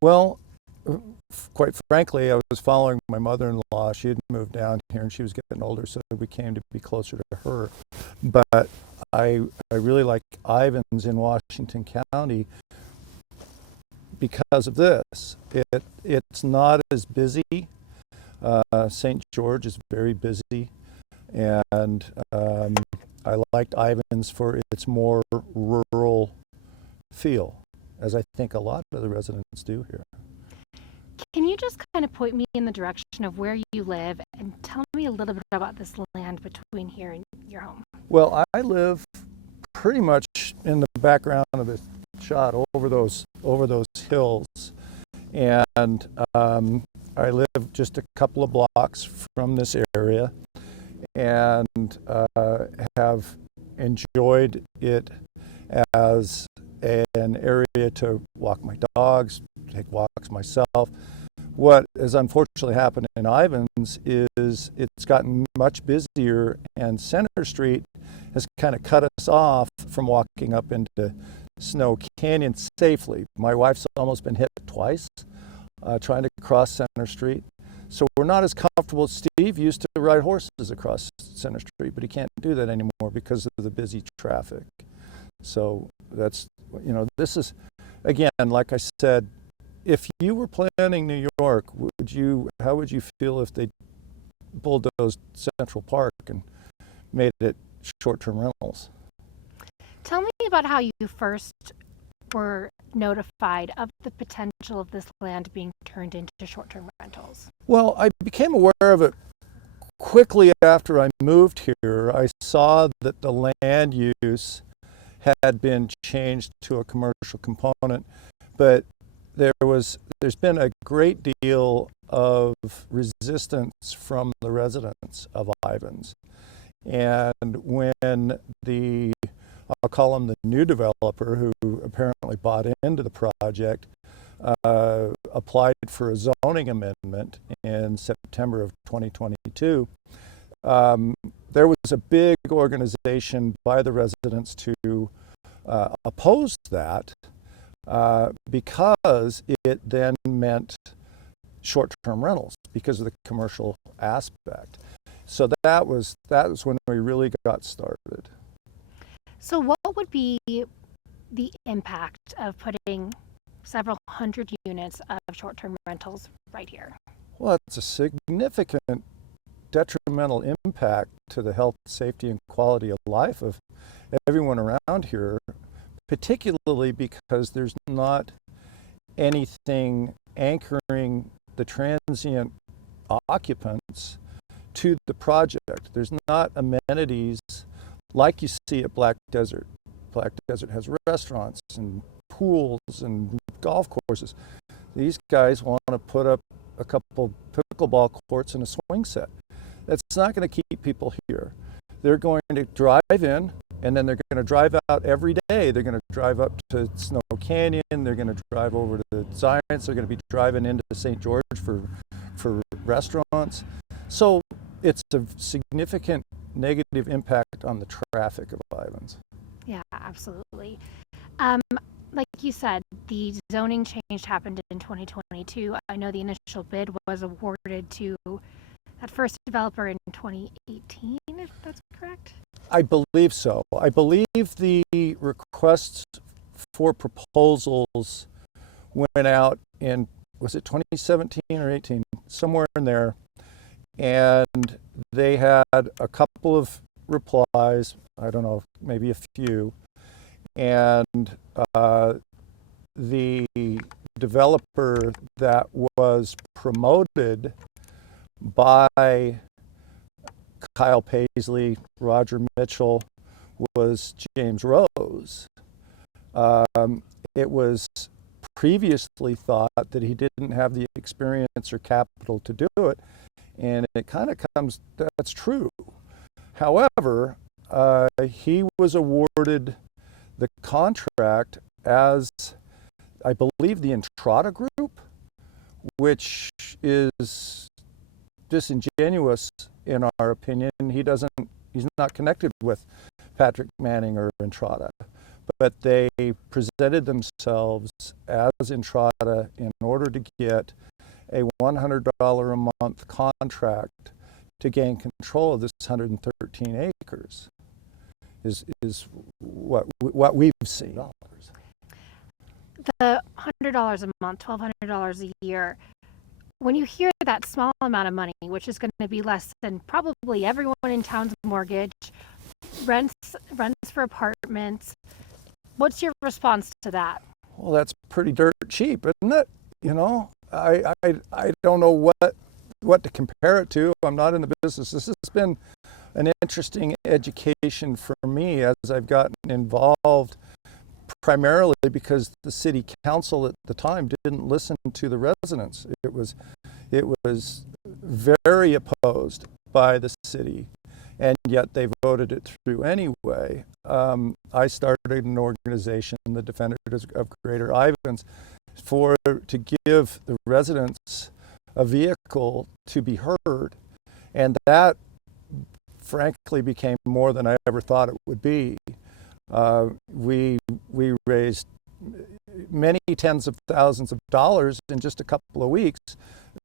Well, quite frankly, I was following my mother-in-law. She had moved down here and she was getting older, so we came to be closer to her. But I really like Ivins in Washington County because of this. It's not as busy. St. George is very busy, and I liked Ivins for its more rural feel, as I think a lot of the residents do here. Can you just kind of point me in the direction of where you live and tell me a little bit about this land between here and your home? Well, I live pretty much in the background of the shot over those hills, and I live just a couple of blocks from this area, and have enjoyed it as an area to walk my dogs, take walks myself. What has unfortunately happened in Ivins is it's gotten much busier, and Center Street has kind of cut us off from walking up into Snow Canyon safely. My wife's almost been hit twice trying to cross Center Street. So we're not as comfortable. Steve used to ride horses across Center Street, but he can't do that anymore because of the busy traffic. So that's, this is, again, like I said, if you were planning New York, how would you feel if they bulldozed Central Park and made it short-term rentals? Tell me about how you first were notified of the potential of this land being turned into short-term rentals. Well, I became aware of it quickly after I moved here. I saw that the land use had been changed to a commercial component, but there's been a great deal of resistance from the residents of Ivins. And when I'll call him the new developer who apparently bought into the project, applied for a zoning amendment in September of 2022, there was a big organization by the residents to oppose that because it then meant short-term rentals because of the commercial aspect. So that was when we really got started. So what would be the impact of putting several hundred units of short-term rentals right here? Well, it's a significant detrimental impact to the health, safety, and quality of life of everyone around here, particularly because there's not anything anchoring the transient occupants to the project. There's not amenities like you see at Black Desert. Black Desert has restaurants and pools and golf courses. These guys want to put up a couple pickleball courts and a swing set. That's not going to keep people here. They're going to drive in, and then they're going to drive out every day. They're going to drive up to Snow Canyon. They're going to drive over to Science. They're going to be driving into St. George for restaurants. So it's a significant negative impact on the traffic of Ivins. Yeah, absolutely. Like you said, the zoning change happened in 2022. I know the initial bid was awarded to that first developer in 2018, if that's correct? I believe so. I believe the requests for proposals went out in, was it 2017 or 18? Somewhere in there. And they had a couple of replies, I don't know, maybe a few. And the developer that was promoted by Kyle Paisley, Roger Mitchell, was James Rose. It was previously thought that he didn't have the experience or capital to do it, and it kind of comes, that's true. However, he was awarded the contract as, I believe, the Entrada Group, which is disingenuous in our opinion. He's not connected with Patrick Manning or Entrada. but they presented themselves as Entrada in order to get a $100 a month contract to gain control of this 113 acres. Is what we've seen. The $100 a month, $1,200 a year. When you hear that small amount of money, which is going to be less than probably everyone in town's mortgage, rents for apartments, what's your response to that? Well, that's pretty dirt cheap, isn't it? You know, I don't know what to compare it to. I'm not in the business. This has been an interesting education for me as I've gotten involved, primarily because the city council at the time didn't listen to the residents. It was very opposed by the city, and yet they voted it through anyway. I started an organization, the Defenders of Greater Ivins, to give the residents a vehicle to be heard, and that frankly became more than I ever thought it would be. We raised many tens of thousands of dollars in just a couple of weeks.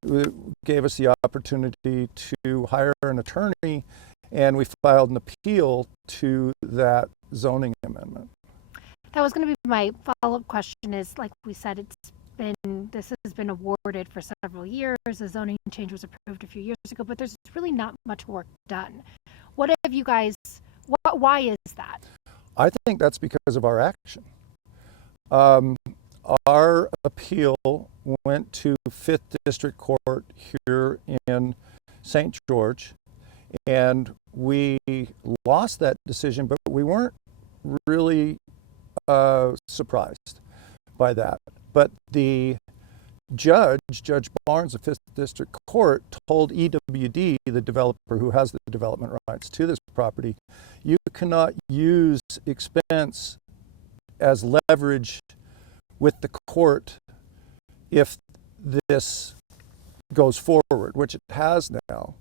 It gave us the opportunity to hire an attorney, and we filed an appeal to that zoning amendment. That was going to be my follow-up question. Is, like we said, this has been awarded for several years. The zoning change was approved a few years ago, but there's really not much work done. What have you guys? Why is that? I think that's because of our action. Our appeal went to 5th District Court here in St. George, and we lost that decision, but we weren't really surprised by that. But the Judge Barnes of 5th District Court, told EWD, the developer who has the development rights to this property, you cannot use expense as leverage with the court if this goes forward, which it has now.